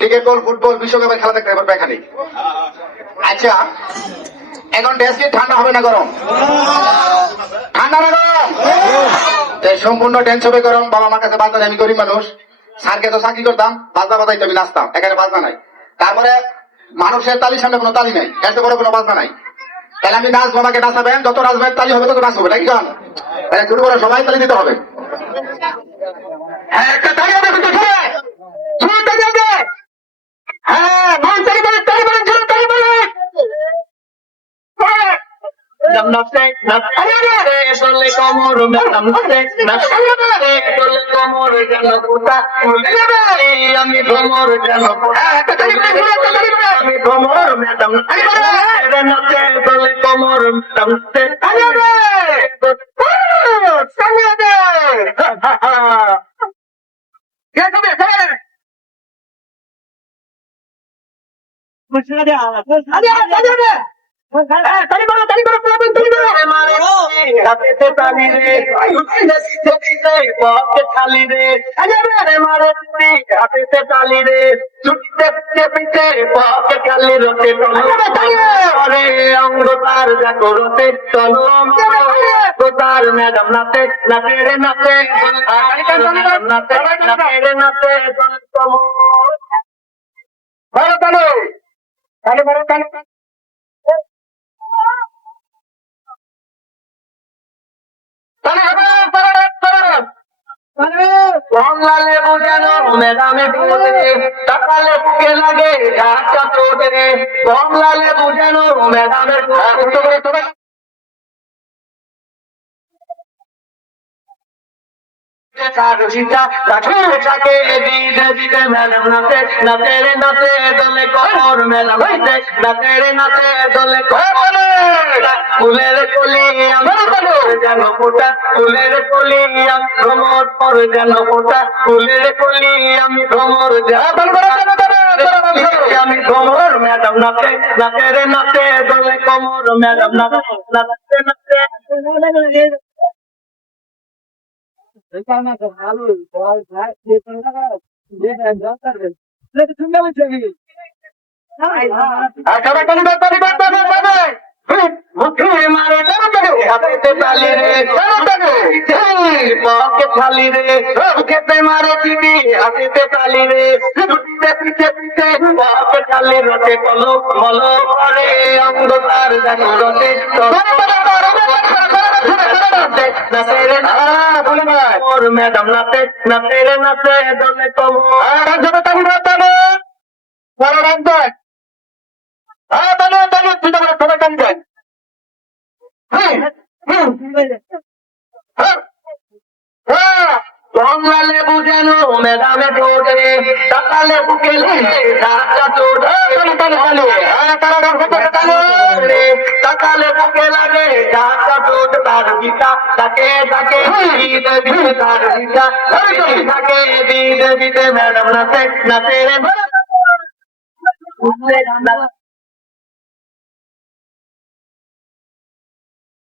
Cricket ball football বিশ্বকাপের খেলা দেখতে এবার দেখা নেই। আচ্ছা এখন ড্রেস কি ঠান্ডা হবে না গরম? ঠান্ডা না গরম? সম্পূর্ণ ড্যান্স হবে গরম। বাবা আমার কাছে বাজনা, আমি গরিব মানুষ, স্যারকে তো চাকরি করতাম, বাজনা বাজাইতে আমি নাচতাম, এখানে বাজনা নাই। তারপরে মানুষের তালির সামনে কোনো তালি নাই, এত বড় কোনো বাজনা নাই। তাহলে আমি নাচবো, আমাকে নাচাবেন, যত নাচবেন তালি হবে, তত নাচ হবে নাকি? কারণ শুরু করে সবাই তালি দিতে হবে। হ্যাঁ একটা তালি হবে কিন্তু জোরে, জোরে তালি হবে। হ্যাঁ মন তালি বলেন, তালি বলেন, জোরে তালি বলেন। আমি ভ্রমর যেন আমি ভ্রমর ম্যাডাম নাচে দলে কমর টানতে তালি করো, তালি করো, হাতে তালি রে, খালি রে, হাতে তালি রে, ছুটতে পিঠে পকে খালি রতে রে, অঙ্গ তার যা করতে চলো তার ম্যাডাম নাচে নাচে রে নাচে নাচে নাচে রে নাচে ভালো তালো তালি ভালো তালি কমলালে বুঝানো ম্যাডামে টাকালে বুকে লাগে ঢাকা তোরে, কমলালে বুঝানো ম্যাডামের ম্যাডাম নাচে নাচে রে নাচে দলে কমর ম্যাডাম নাচে রে নাচে দলে ফুলের কলি যেন ফোটা, ফুলের কলি আমি ভ্রমর পর যেন ফোটা, ফুলের কলি আমি ভ্রমর আমি ভ্রমর ম্যাডাম নাচে নাচে রে নাচে দলে কমর ম্যাডাম নাচে নাচে নাচে হাতে তালি রে পকে খালি রে, খেতে মারো চিনি হাতে তালি রে, পিঠে পিঠে পকে খালি রতে কলো বলো করে অঙ্গ তার যেন রতে ম্যাডাম নাচে নাচে রে নাচে দলে কমলালে বুঝানো ম্যাডামে ঠোঁটে টাকালে বুকে ঢাকা চোট টাকালে বুকে লাগে ঢাকা চোট তার গীতা তাকে তাকে তার গীতা তাকে দিতে দিতে ম্যাডাম নাচে নাচে রে